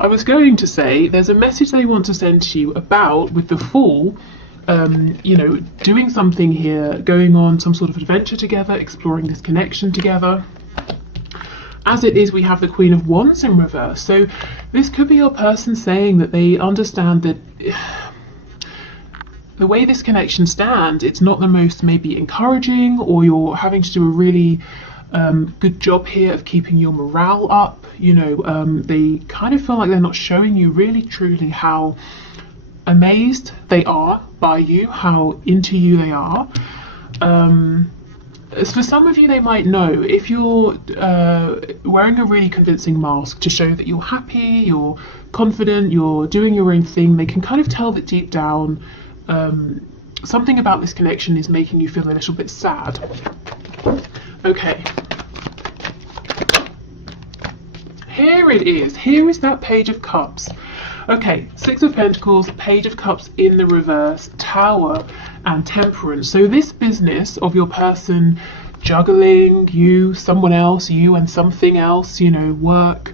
I was going to say there's a message they want to send to you about, with the Fool, you know, doing something here, going on some sort of adventure together, exploring this connection together. As it is, we have the Queen of Wands in reverse. So this could be your person saying that they understand that the way this connection stands, it's not the most maybe encouraging, or you're having to do a really good job here of keeping your morale up. You know, they kind of feel like they're not showing you really truly how amazed they are by you, how into you they are. For some of you, they might know if you're wearing a really convincing mask to show that you're happy, you're confident, you're doing your own thing. They can kind of tell that deep down something about this connection is making you feel a little bit sad. Okay. Here it is. Here is that Page of Cups. Okay, Six of Pentacles, Page of Cups in the reverse, Tower, and Temperance. So this business of your person juggling you, someone else, you and something else, you know, work,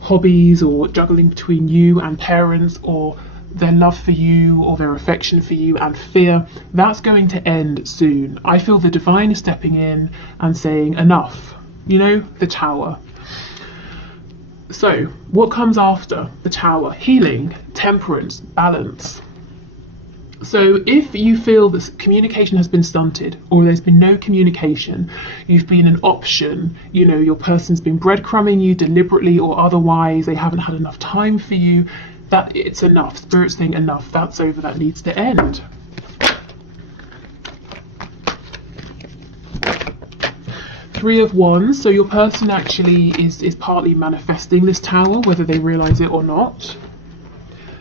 hobbies, or juggling between you and parents, or their love for you, or their affection for you and fear, that's going to end soon. I feel the divine is stepping in and saying enough, you know, the Tower. So what comes after the Tower? Healing, temperance, balance. So if you feel that communication has been stunted, or there's been no communication, you've been an option, you know, your person's been breadcrumbing you deliberately or otherwise, they haven't had enough time for you, that it's enough. Spirit's saying enough, that's over, that needs to end. Three of Wands, so your person actually is partly manifesting this Tower, whether they realize it or not.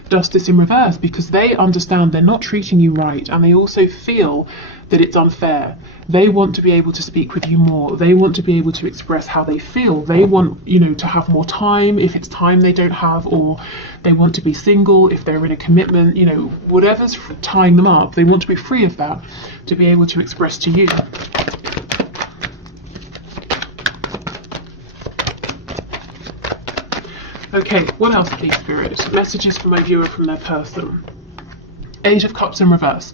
Justice in reverse, because they understand they're not treating you right, and they also feel that it's unfair. They want to be able to speak with you more. They want to be able to express how they feel. They want, you know, to have more time if it's time they don't have, or they want to be single if they're in a commitment, you know, whatever's tying them up, they want to be free of that to be able to express to you. Okay, what else, please, Spirit? Messages from my viewer from their person. Eight of Cups in reverse.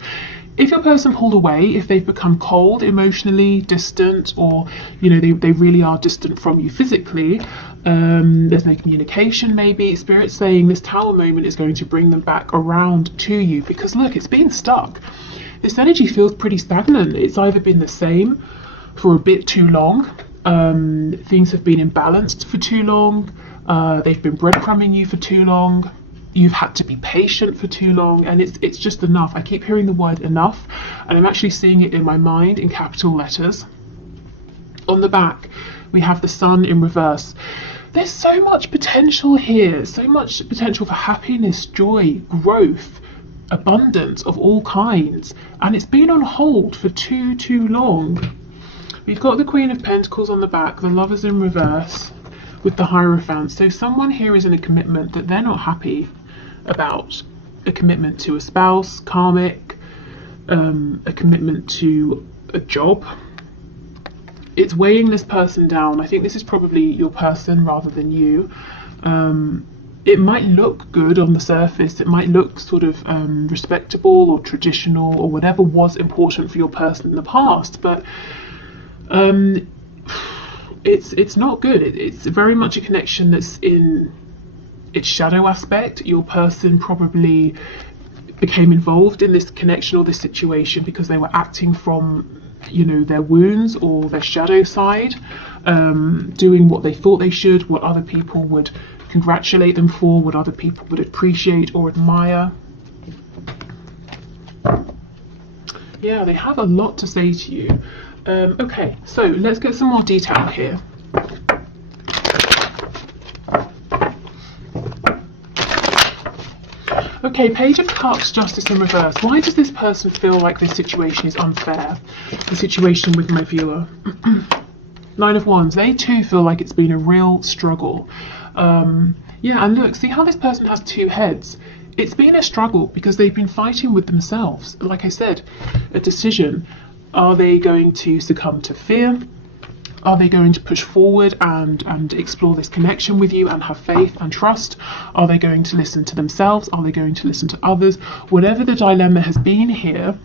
If your person pulled away, if they've become cold, emotionally distant, or, you know, they really are distant from you physically, there's no communication maybe, Spirit's saying this Tower moment is going to bring them back around to you, because look, it's been stuck. This energy feels pretty stagnant. It's either been the same for a bit too long, things have been imbalanced for too long, they've been breadcrumbing you for too long, you've had to be patient for too long, and it's just enough. I keep hearing the word enough, and I'm actually seeing it in my mind in capital letters. On the back, we have the Sun in reverse. There's so much potential here, so much potential for happiness, joy, growth, abundance of all kinds, and it's been on hold for too long. We've got the Queen of Pentacles on the back, the Lovers in reverse, with the Hierophant. So someone here is in a commitment that they're not happy about. A commitment to a spouse, karmic, a commitment to a job. It's weighing this person down. I think this is probably your person rather than you. It might look good on the surface, it might look sort of respectable or traditional or whatever was important for your person in the past, but it's not good. It's very much a connection that's in its shadow aspect. Your person probably became involved in this connection or this situation because they were acting from, you know, their wounds or their shadow side, doing what they thought they should, what other people would congratulate them for, what other people would appreciate or admire. Yeah, they have a lot to say to you. Okay, so let's get some more detail here. Okay, Page of Cups, Justice in reverse. Why does this person feel like this situation is unfair? The situation with my viewer. Nine of Wands. They too feel like it's been a real struggle. Yeah, and look, see how this person has two heads. It's been a struggle because they've been fighting with themselves. Like I said, a decision. Are they going to succumb to fear? Are they going to push forward and explore this connection with you and have faith and trust? Are they going to listen to themselves? Are they going to listen to others? Whatever the dilemma has been here,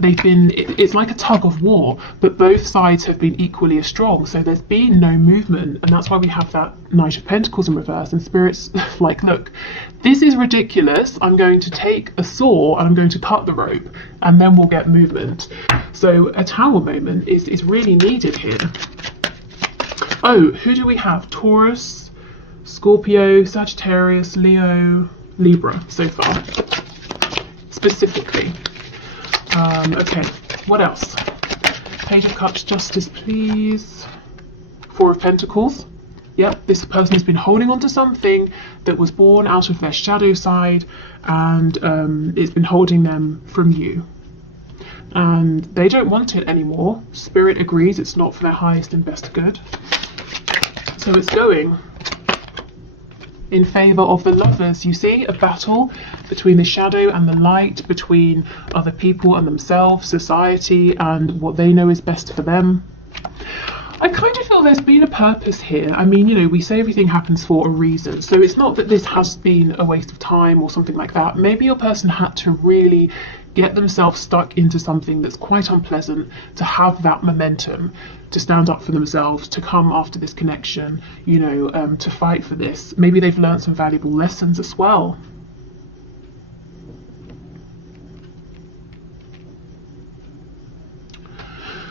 it's like a tug of war, but both sides have been equally as strong. So there's been no movement, and that's why we have that Knight of Pentacles in reverse, and Spirit's like, look, this is ridiculous. I'm going to take a saw and I'm going to cut the rope, and then we'll get movement. So a Tower moment is really needed here. Oh, who do we have? Taurus, Scorpio, Sagittarius, Leo, Libra so far, specifically. Okay, what else? Page of Cups, Justice, please. Four of Pentacles. Yep, this person has been holding on to something that was born out of their shadow side, and it's been holding them from you. And they don't want it anymore. Spirit agrees it's not for their highest and best good. So it's going in favour of the Lovers. You see, a battle between the shadow and the light, between other people and themselves, society and what they know is best for them. I kind of feel there's been a purpose here. I mean, you know, we say everything happens for a reason, so it's not that this has been a waste of time or something like that. Maybe your person had to really get themselves stuck into something that's quite unpleasant to have that momentum to stand up for themselves, to come after this connection, you know, to fight for this. Maybe they've learned some valuable lessons as well.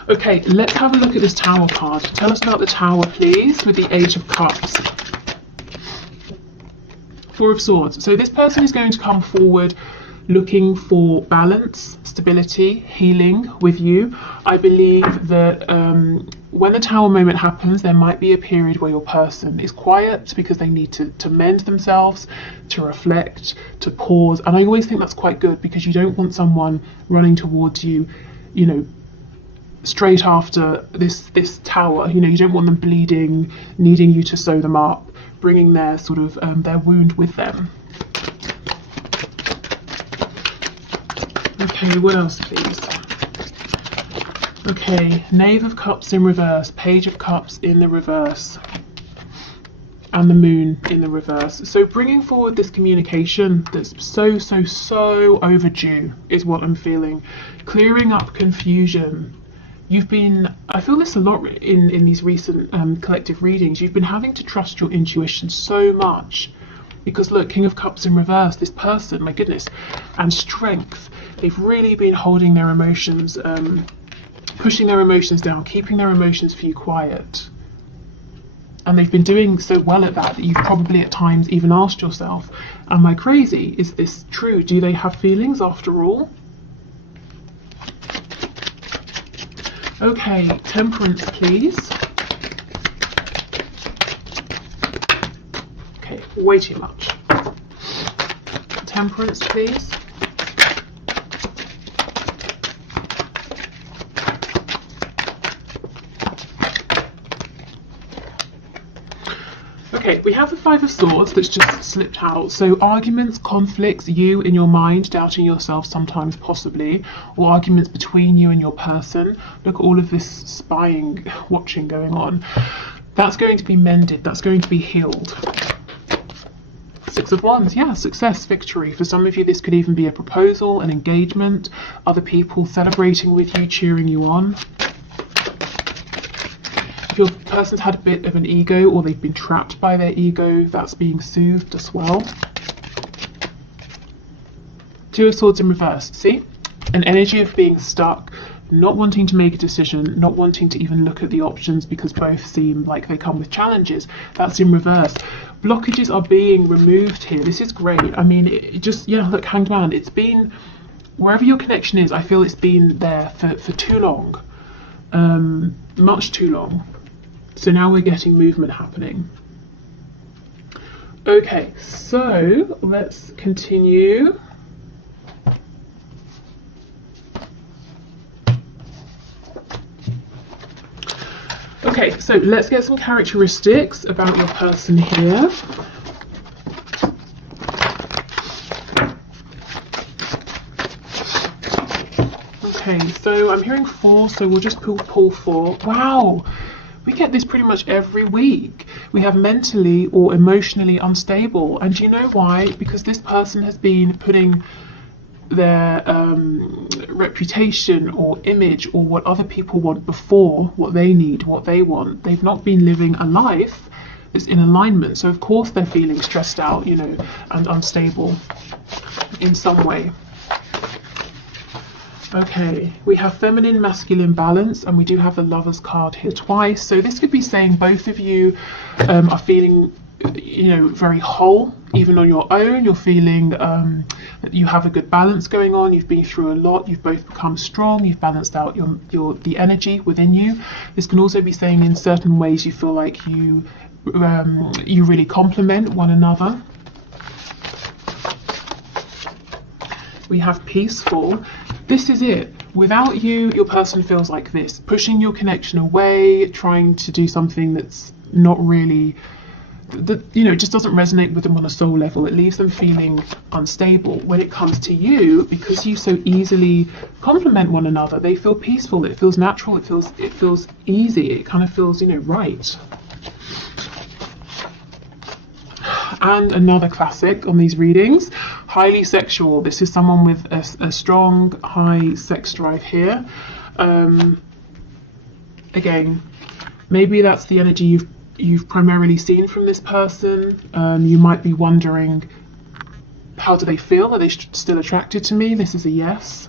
Okay, let's have a look at this Tower card. Tell us about the Tower, please, with the Eight of Cups. Four of Swords. So this person is going to come forward looking for balance, stability, healing with you. I believe that when the Tower moment happens, there might be a period where your person is quiet because they need to mend themselves, to reflect, to pause. And I always think that's quite good, because you don't want someone running towards you, you know, straight after this Tower. You know, you don't want them bleeding, needing you to sew them up, bringing their sort of their wound with them. Okay, what else, please? Okay, Knave of Cups in reverse, Page of Cups in the reverse, and the Moon in the reverse. So bringing forward this communication that's so overdue is what I'm feeling. Clearing up confusion. You've been, I feel this a lot in these recent collective readings, you've been having to trust your intuition so much. Because look, King of Cups in reverse, this person, my goodness, and strength. They've really been holding their emotions, pushing their emotions down, keeping their emotions for you quiet. And they've been doing so well at that you've probably at times even asked yourself, am I crazy? Is this true? Do they have feelings after all? Okay, Temperance, please. Okay, way too much. Temperance, please. Okay, we have the Five of Swords that's just slipped out. So arguments, conflicts, you in your mind, doubting yourself sometimes possibly, or arguments between you and your person. Look at all of this spying, watching going on. That's going to be mended, that's going to be healed. Six of Wands, yeah, success, victory. For some of you, this could even be a proposal, an engagement, other people celebrating with you, cheering you on. If your person's had a bit of an ego, or they've been trapped by their ego, that's being soothed as well. Two of Swords in reverse, see? An energy of being stuck, not wanting to make a decision, not wanting to even look at the options because both seem like they come with challenges. That's in reverse. Blockages are being removed here. This is great. I mean, it just, yeah, look, Hanged Man, it's been, wherever your connection is, I feel it's been there for too long. Much too long. So now we're getting movement happening. Okay, so let's continue. Okay, so let's get some characteristics about your person here. Okay, so I'm hearing 4, so we'll just pull 4. Wow, We get this pretty much every week. We have mentally or emotionally unstable. And do you know why? Because this person has been putting their reputation or image or what other people want before what they need, what they want. They've not been living a life that's in alignment. So of course they're feeling stressed out, you know, and unstable in some way. Okay, we have feminine, masculine balance, and we do have the Lovers card here twice. So this could be saying both of you are feeling, you know, very whole, even on your own. You're feeling that you have a good balance going on. You've been through a lot. You've both become strong. You've balanced out the energy within you. This can also be saying in certain ways you feel like you really complement one another. We have peaceful. This is it. Without you, your person feels like this, pushing your connection away, trying to do something that's not really, you know, it just doesn't resonate with them on a soul level. It leaves them feeling unstable. When it comes to you, because you so easily complement one another, they feel peaceful. It feels natural. It feels easy. It kind of feels, you know, right. And another classic on these readings, highly sexual. This is someone with a strong, high sex drive here. Again, maybe that's the energy you've primarily seen from this person. You might be wondering, how do they feel? Are they still attracted to me? This is a yes.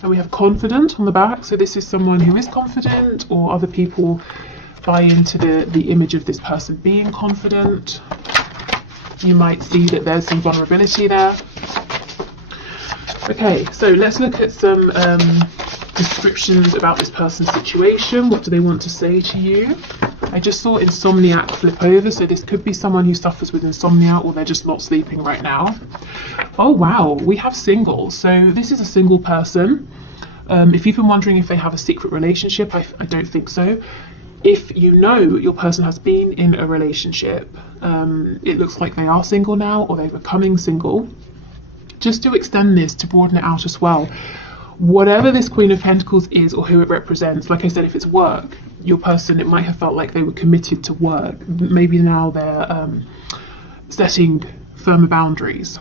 And we have confident on the back. So this is someone who is confident, or other people buy into the image of this person being confident. You might see that there's some vulnerability there. Okay, so let's look at some descriptions about this person's situation. What do they want to say to you? I just saw insomniac flip over, so this could be someone who suffers with insomnia, or they're just not sleeping right now. Oh wow, we have single. So this is a single person. If you've been wondering if they have a secret relationship, I don't think so. If you know your person has been in a relationship, it looks like they are single now, or they're becoming single. Just to extend this, to broaden it out as well, whatever this Queen of Pentacles is, or who it represents, like I said, if it's work, your person, it might have felt like they were committed to work. Maybe now they're setting firmer boundaries.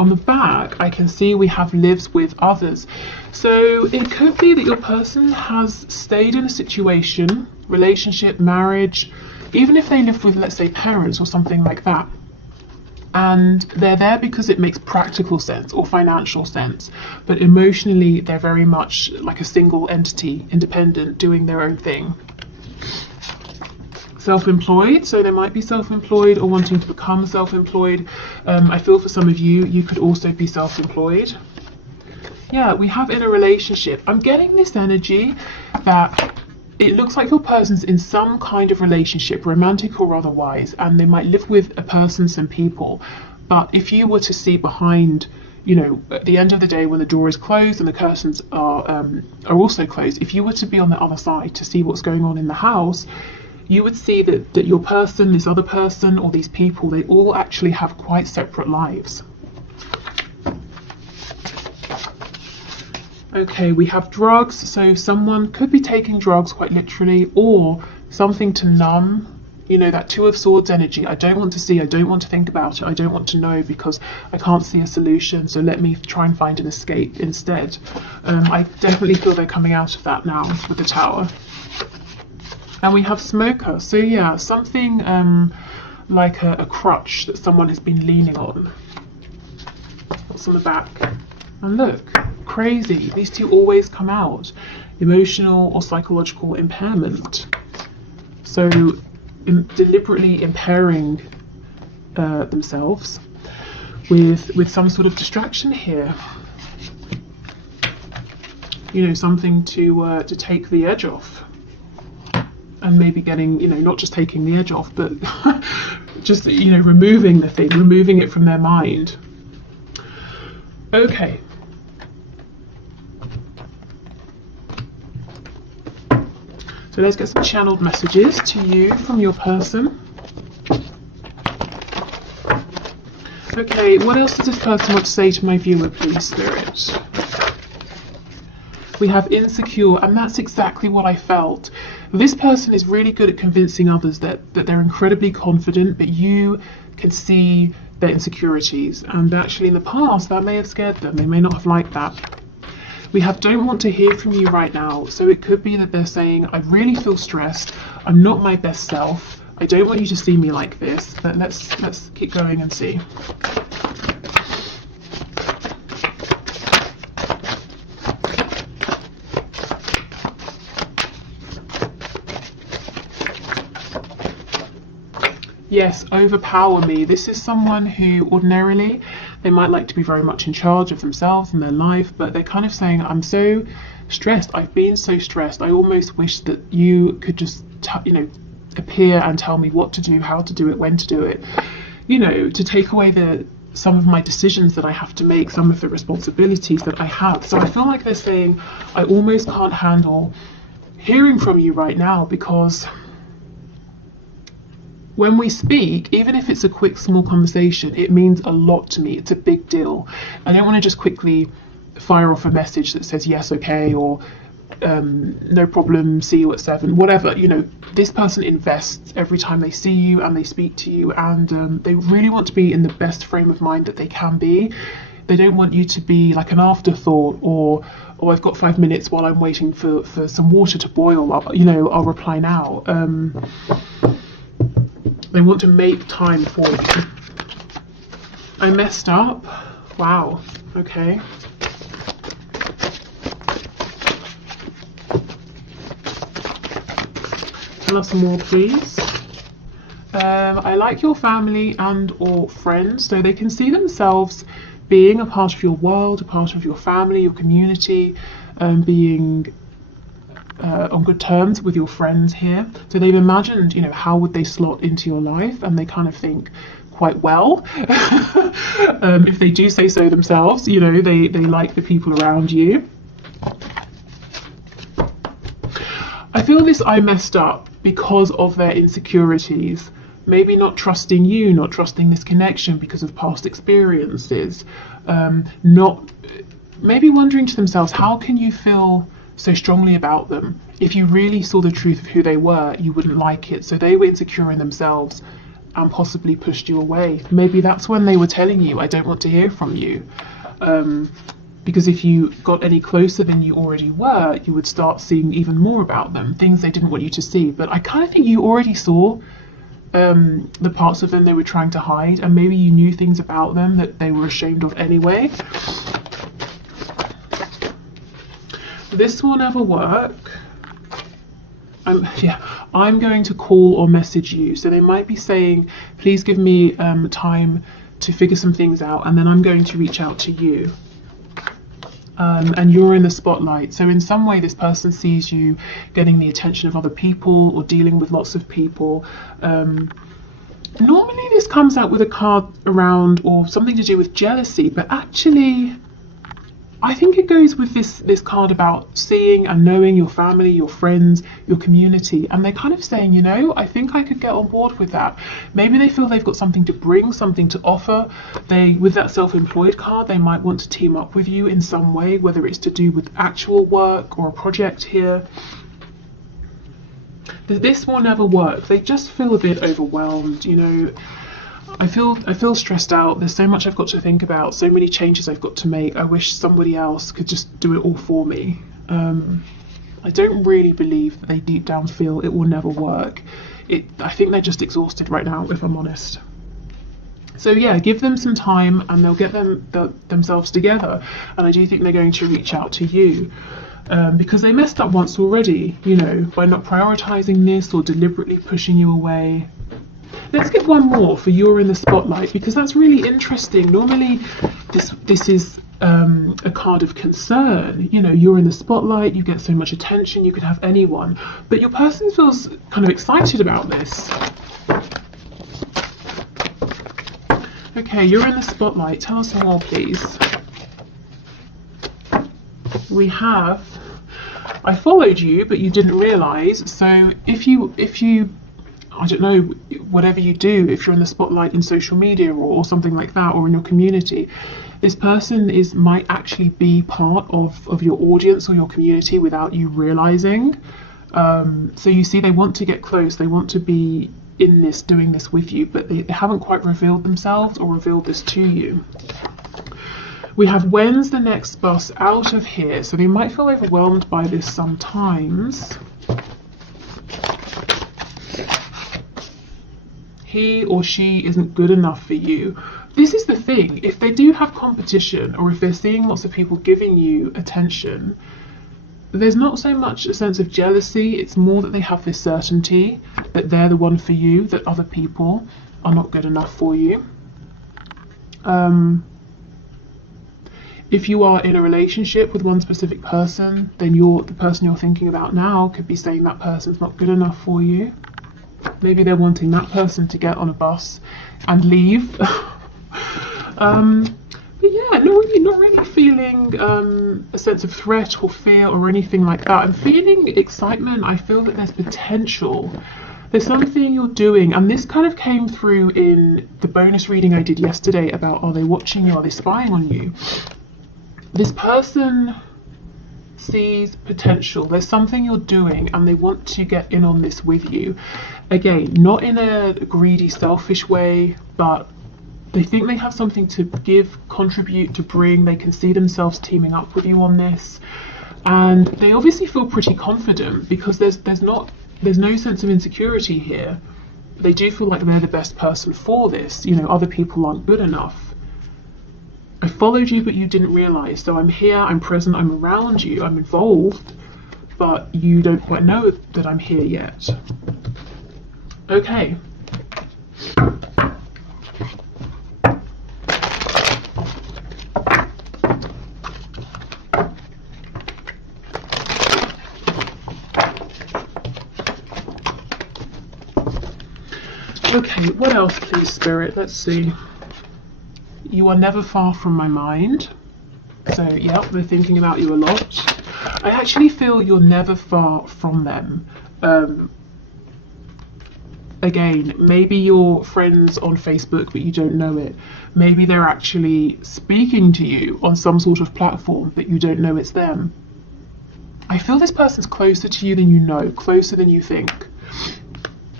On the back, I can see we have lives with others. So it could be that your person has stayed in a situation, relationship, marriage, even if they live with, let's say, parents or something like that, and they're there because it makes practical sense or financial sense, but emotionally they're very much like a single entity, independent, doing their own thing. Self-employed, so they might be self-employed or wanting to become self-employed. I feel for some of you, you could also be self-employed. Yeah, we have in a relationship. I'm getting this energy that it looks like your person's in some kind of relationship, romantic or otherwise, and they might live with a person, some people. But if you were to see behind, you know, at the end of the day when the door is closed and the curtains are also closed, if you were to be on the other side to see what's going on in the house, you would see that your person, this other person, or these people, they all actually have quite separate lives. Okay, we have drugs, so someone could be taking drugs quite literally, or something to numb, you know, that Two of Swords energy. I don't want to see, I don't want to think about it, I don't want to know because I can't see a solution, so let me try and find an escape instead. I definitely feel they're coming out of that now with the Tower. And we have smoker, so yeah, something like a crutch that someone has been leaning on. What's on the back? And look, crazy, these two always come out. Emotional or psychological impairment. So deliberately impairing themselves with some sort of distraction here. You know, something to take the edge off. And maybe getting, you know, not just taking the edge off, but just, you know, removing the thing, removing it from their mind. Okay. So let's get some channeled messages to you from your person. Okay, what else does this person want to say to my viewer, please, Spirit? We have insecure, and that's exactly what I felt. This person is really good at convincing others that they're incredibly confident, but you can see their insecurities, and actually in the past that may have scared them. They may not have liked that. We have don't want to hear from you right now, so it could be that they're saying, I really feel stressed, I'm not my best self, I don't want you to see me like this. But let's keep going and see. Yes, overpower me. This is someone who ordinarily, they might like to be very much in charge of themselves and their life, but they're kind of saying, I'm so stressed, I've been so stressed, I almost wish that you could just, appear and tell me what to do, how to do it, when to do it, to take away some of my decisions that I have to make, some of the responsibilities that I have. So I feel like they're saying, I almost can't handle hearing from you right now, because when we speak, even if it's a quick, small conversation, it means a lot to me. It's a big deal. I don't want to just quickly fire off a message that says yes, okay, or no problem, see you at 7, whatever. This person invests every time they see you and they speak to you, and they really want to be in the best frame of mind that they can be. They don't want you to be like an afterthought, or I've got 5 minutes while I'm waiting for some water to boil, I'll reply now. They want to make time for you. I messed up. Wow. Okay. Tell us more, please. I like your family and or friends. So they can see themselves being a part of your world, a part of your family, your community, being on good terms with your friends here. So they've imagined, how would they slot into your life, and they kind of think quite well. If they do say so themselves, they like the people around you. I feel this I messed up because of their insecurities. Maybe not trusting you, not trusting this connection because of past experiences. Maybe wondering to themselves, how can you feel so strongly about them? If you really saw the truth of who they were, you wouldn't like it. So they were insecure in themselves and possibly pushed you away. Maybe that's when they were telling you, I don't want to hear from you. Because if you got any closer than you already were, you would start seeing even more about them, things they didn't want you to see. But I kind of think you already saw the parts of them they were trying to hide, and maybe you knew things about them that they were ashamed of anyway. This will never work. I'm going to call or message you. So they might be saying, please give me time to figure some things out, and then I'm going to reach out to you. And you're in the spotlight. So in some way this person sees you getting the attention of other people or dealing with lots of people. Normally this comes out with a card around or something to do with jealousy, but actually I think it goes with this card about seeing and knowing your family, your friends, your community, and they're kind of saying, I think I could get on board with that. Maybe they feel they've got something to bring, something to offer. With that self-employed card, they might want to team up with you in some way, whether it's to do with actual work or a project here. This will never work. They just feel a bit overwhelmed, I feel stressed out. There's so much I've got to think about, so many changes I've got to make. I wish somebody else could just do it all for me. I don't really believe that they deep down feel it will never work. I think they're just exhausted right now, if I'm honest. So yeah, give them some time and they'll get themselves together. And I do think they're going to reach out to you. Because they messed up once already, by not prioritizing this or deliberately pushing you away. Let's get one more for you're in the spotlight, because that's really interesting. Normally this is a card of concern. You're in the spotlight, you get so much attention, you could have anyone, but your person feels kind of excited about this. Okay, you're in the spotlight. Tell us more, please. We have, I followed you, but you didn't realize. So if you I don't know, whatever you do, if you're in the spotlight in social media or something like that, or in your community, this person might actually be part of your audience or your community without you realizing. So you see, they want to get close, they want to be in this, doing this with you, but they haven't quite revealed themselves or revealed this to you. We have, when's the next bus out of here? So they might feel overwhelmed by this sometimes. He or she isn't good enough for you. This is the thing, if they do have competition, or if they're seeing lots of people giving you attention, there's not so much a sense of jealousy, it's more that they have this certainty that they're the one for you, that other people are not good enough for you. If you are in a relationship with one specific person, then the person you're thinking about now could be saying that person's not good enough for you. Maybe they're wanting that person to get on a bus and leave. But yeah, not really feeling a sense of threat or fear or anything like that. I'm feeling excitement. I feel that there's potential. There's something you're doing, and this kind of came through in the bonus reading I did yesterday about, are they watching you, are they spying on you? This person sees potential. There's something you're doing and they want to get in on this with you. Again, not in a greedy, selfish way, but they think they have something to give, contribute, to bring. They can see themselves teaming up with you on this. And they obviously feel pretty confident because there's no sense of insecurity here. They do feel like they're the best person for this. You know, other people aren't good enough. I followed you, but you didn't realize. So I'm here, I'm present, I'm around you, I'm involved, but you don't quite know that I'm here yet. Okay. Okay, what else, please, Spirit? Let's see. You are never far from my mind. So, yeah, they're thinking about you a lot. I actually feel you're never far from them. Again, maybe you're friends on Facebook, but you don't know it. Maybe they're actually speaking to you on some sort of platform, but you don't know it's them. I feel this person's closer to you than you know, closer than you think.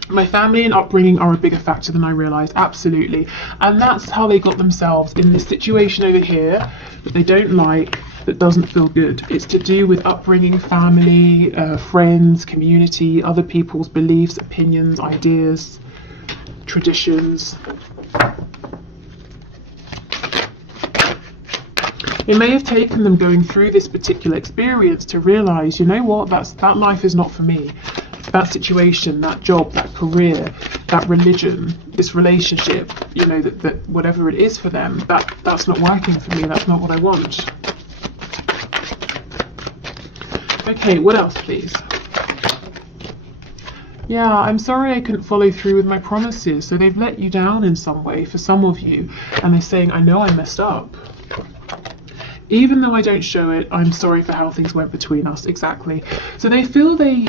My family and upbringing are a bigger factor than I realised, absolutely. And that's how they got themselves in this situation over here that they don't like, that doesn't feel good. It's to do with upbringing, family, friends, community, other people's beliefs, opinions, ideas, traditions. It may have taken them going through this particular experience to realise, you know what, that life is not for me. That situation, that job, that career, that religion, this relationship, you know, that whatever it is for them, that's not working for me, that's not what I want. Okay, what else, please? Yeah, I'm sorry I couldn't follow through with my promises. So they've let you down in some way, for some of you, and they're saying, I know I messed up. Even though I don't show it, I'm sorry for how things went between us, exactly. So they feel they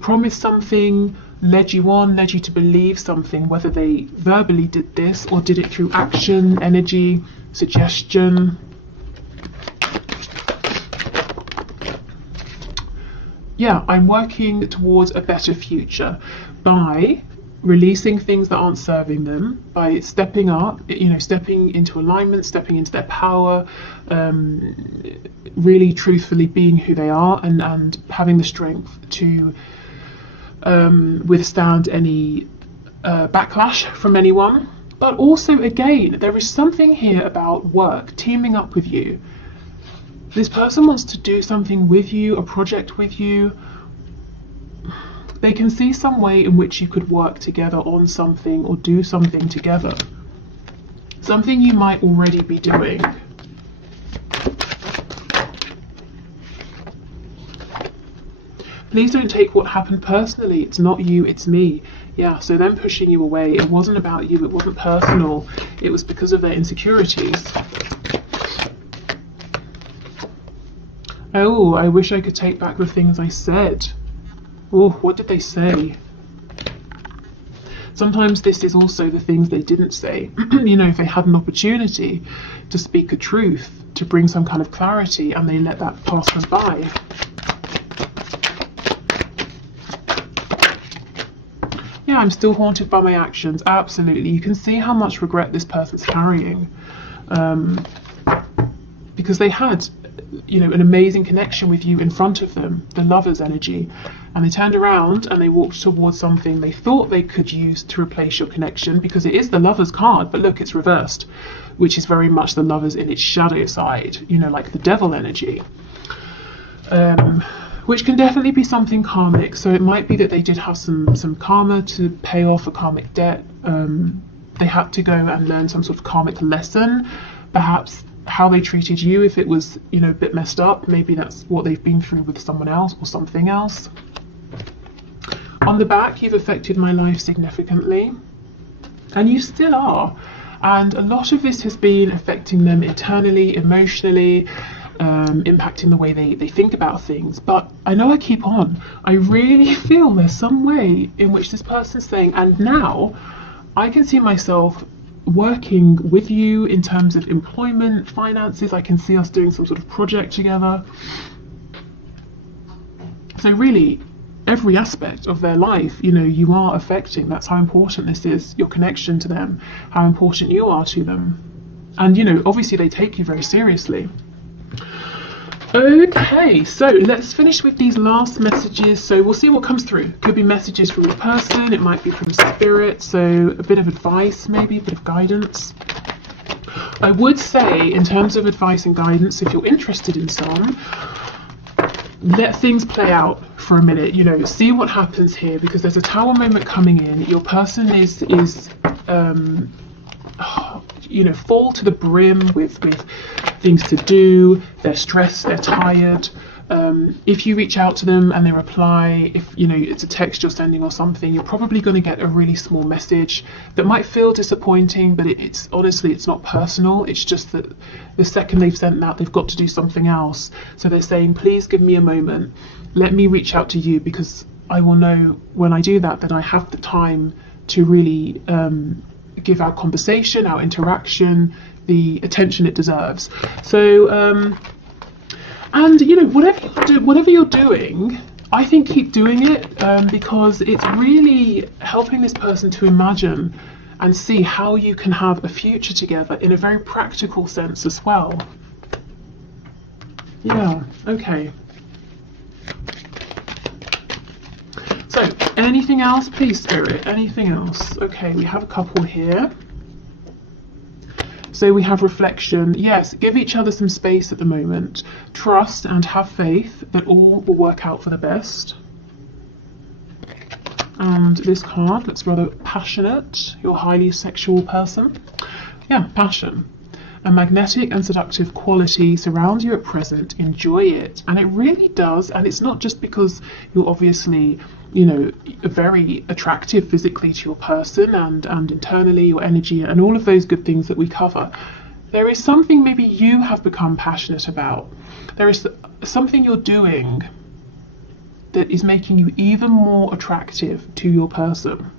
promised something, led you on, led you to believe something, whether they verbally did this or did it through action, energy, suggestion. Yeah, I'm working towards a better future by releasing things that aren't serving them, by stepping up, you know, stepping into alignment, stepping into their power, really truthfully being who they are, and having the strength to withstand any backlash from anyone. But also, again, there is something here about work, teaming up with you. This person wants to do something with you, a project with you. They can see some way in which you could work together on something or do something together. Something you might already be doing. Please don't take what happened personally. It's not you, it's me. Yeah, so them pushing you away, it wasn't about you, it wasn't personal. It was because of their insecurities. Oh, I wish I could take back the things I said. Oh, what did they say? Sometimes this is also the things they didn't say. You know, if they had an opportunity to speak a truth, to bring some kind of clarity, and they let that pass them by. say I'm still haunted by my actions. Absolutely. You can see how much regret this person's carrying, because they had, you know, an amazing connection with you in front of them, the Lover's energy, and they turned around and they walked towards something they thought they could use to replace your connection, because it is the Lover's card, but look, it's reversed, which is very much the Lover's in its shadow side, you know, like the devil energy, which can definitely be something karmic. So it might be that they did have some karma to pay off a karmic debt. They had to go and learn some sort of karmic lesson, perhaps how they treated you, if it was, you know, a bit messed up, maybe that's what they've been through with someone else or something else. On the back, you've affected my life significantly, and you still are, and a lot of this has been affecting them internally, emotionally, impacting the way they think about things. But I know I keep on, I really feel there's some way in which this person's saying, and now I can see myself working with you in terms of employment, finances. I can see us doing some sort of project together. So really, every aspect of their life, you know, you are affecting. That's how important this is, your connection to them, how important you are to them. And, you know, obviously they take you very seriously. Okay, so let's finish with these last messages. So we'll see what comes through. Could be messages from a person, it might be from spirit, so a bit of advice, maybe a bit of guidance. I would say, in terms of advice and guidance, if you're interested in some, let things play out for a minute, you know, see what happens here, because there's a Tower moment coming in. Your person is you know, full to the brim with things to do, they're stressed, they're tired. If you reach out to them and they reply, if you know it's a text you're sending or something, you're probably going to get a really small message that might feel disappointing, but it's honestly, it's not personal. It's just that the second they've sent that, they've got to do something else. So they're saying, please give me a moment, let me reach out to you, because I will know when I do that I have the time to really give our conversation, our interaction, the attention it deserves. So and you know, whatever you're doing, I think keep doing it, because it's really helping this person to imagine and see how you can have a future together in a very practical sense as well. Yeah, okay. So, anything else, please, Spirit? Anything else? Okay, we have a couple here. So we have reflection. Yes, give each other some space at the moment. Trust and have faith that all will work out for the best. And this card looks rather passionate. You're a highly sexual person. Yeah, passion. A magnetic and seductive quality surrounds you at present. Enjoy it. And it really does. And it's not just because you're obviously, you know, very attractive physically to your person and internally, your energy and all of those good things that we cover. There is something maybe you have become passionate about. There is something you're doing that is making you even more attractive to your person.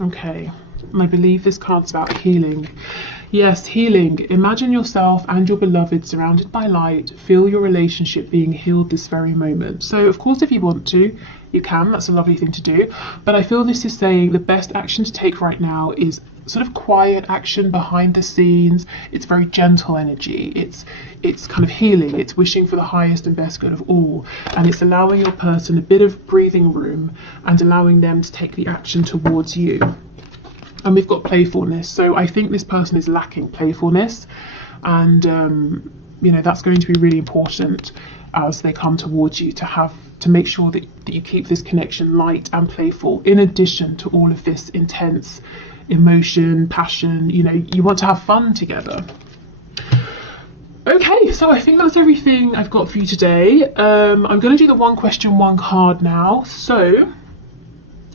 Okay, and I believe this card's about healing. Yes, healing. Imagine yourself and your beloved surrounded by light. Feel your relationship being healed this very moment. So, of course, if you want to, you can. That's a lovely thing to do. But I feel this is saying the best action to take right now is sort of quiet action behind the scenes. It's very gentle energy. It's kind of healing. It's wishing for the highest and best good of all. And it's allowing your person a bit of breathing room and allowing them to take the action towards you. And we've got playfulness. So I think this person is lacking playfulness. And, you know, that's going to be really important as they come towards you, to make sure that you keep this connection light and playful, in addition to all of this intense emotion, passion. You know, you want to have fun together. Okay, so I think that's everything I've got for you today. I'm going to do the one question, one card now. So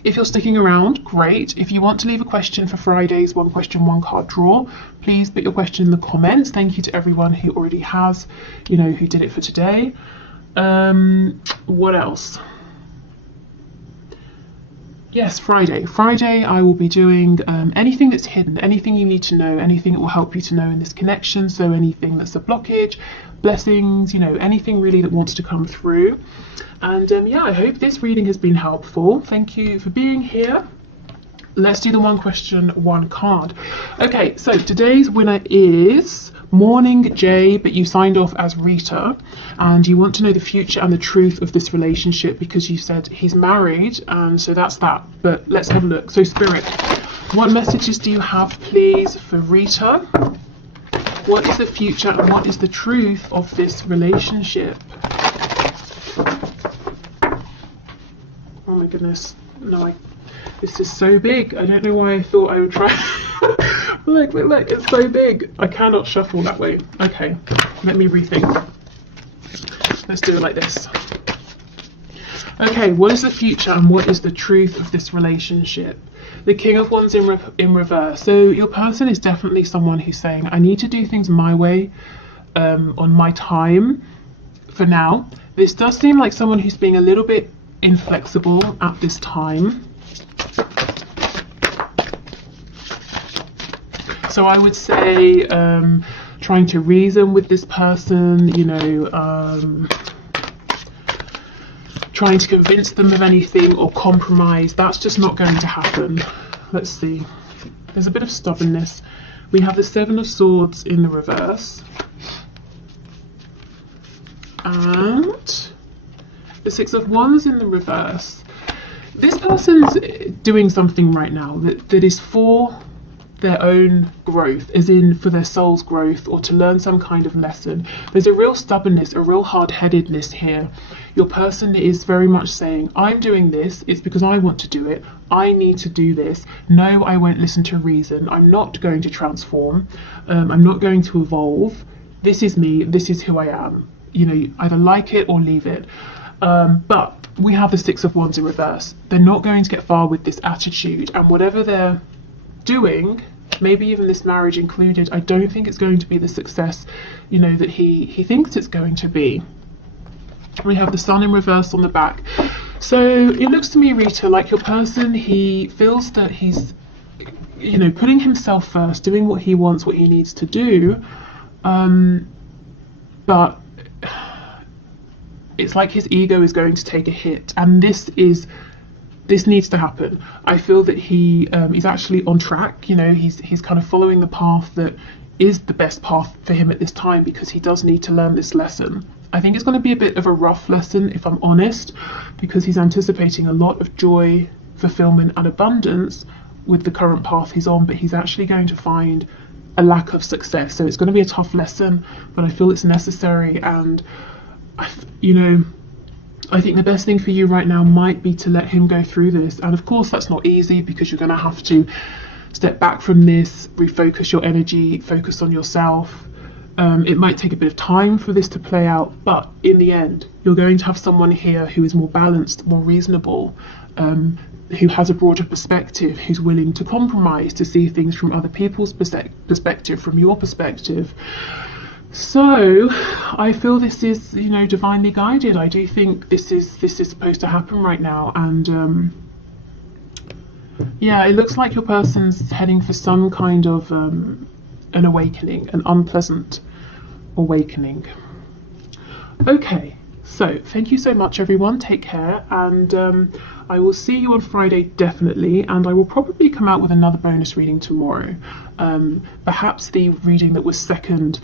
if you're sticking around, great. If you want to leave a question for Friday's one question, one card draw, please put your question in the comments. Thank you to everyone who already has, you know, who did it for today. What else? Yes, Friday. Friday, I will be doing anything that's hidden, anything you need to know, anything that will help you to know in this connection. So anything that's a blockage, blessings, you know, anything really that wants to come through. And yeah, I hope this reading has been helpful. Thank you for being here. Let's do the one question, one card. Okay, so today's winner is Morning J, but you signed off as Rita, and you want to know the future and the truth of this relationship because you said he's married, and so that's that. But let's have a look. So Spirit, what messages do you have, please, for Rita? What is the future and what is the truth of this relationship? Oh my goodness, no, this is so big. I don't know why I thought I would try. Look, it's so big. I cannot shuffle that way. Okay, let me rethink. Let's do it like this. Okay, what is the future and what is the truth of this relationship? The King of Wands in reverse. So your person is definitely someone who's saying, I need to do things my way, on my time for now. This does seem like someone who's being a little bit inflexible at this time. So I would say trying to reason with this person, you know, trying to convince them of anything or compromise, that's just not going to happen. Let's see. There's a bit of stubbornness. We have the Seven of Swords in the reverse. And the Six of Wands in the reverse. This person's doing something right now that is for their own growth, as in for their soul's growth or to learn some kind of lesson. There's a real stubbornness, a real hard-headedness here. Your person is very much saying, I'm doing this, it's because I want to do it, I need to do this, no, I won't listen to reason, I'm not going to transform, I'm not going to evolve, this is me, this is who I am. You know, either like it or leave it. But we have the Six of Wands in reverse. They're not going to get far with this attitude, and whatever they're doing, maybe even this marriage included, I don't think it's going to be the success, you know, that he thinks it's going to be. We have the Sun in reverse on the back. So it looks to me, Rita, like your person, he feels that he's, you know, putting himself first, doing what he wants, what he needs to do, but it's like his ego is going to take a hit, and this needs to happen. I feel that he's actually on track. You know, he's kind of following the path that is the best path for him at this time because he does need to learn this lesson. I think it's going to be a bit of a rough lesson, if I'm honest, because he's anticipating a lot of joy, fulfillment and abundance with the current path he's on, but he's actually going to find a lack of success. So it's going to be a tough lesson, but I feel it's necessary. And you know, I think the best thing for you right now might be to let him go through this. And of course that's not easy because you're going to have to step back from this, refocus your energy, focus on yourself. It might take a bit of time for this to play out, but in the end you're going to have someone here who is more balanced, more reasonable, who has a broader perspective, who's willing to compromise, to see things from other people's perspective, from your perspective. So I feel this is, you know, divinely guided. I do think this is supposed to happen right now, and yeah, it looks like your person's heading for some kind of an awakening, an unpleasant awakening. Okay, so thank you so much everyone, take care, and I will see you on Friday definitely, and I will probably come out with another bonus reading tomorrow. Perhaps the reading that was the second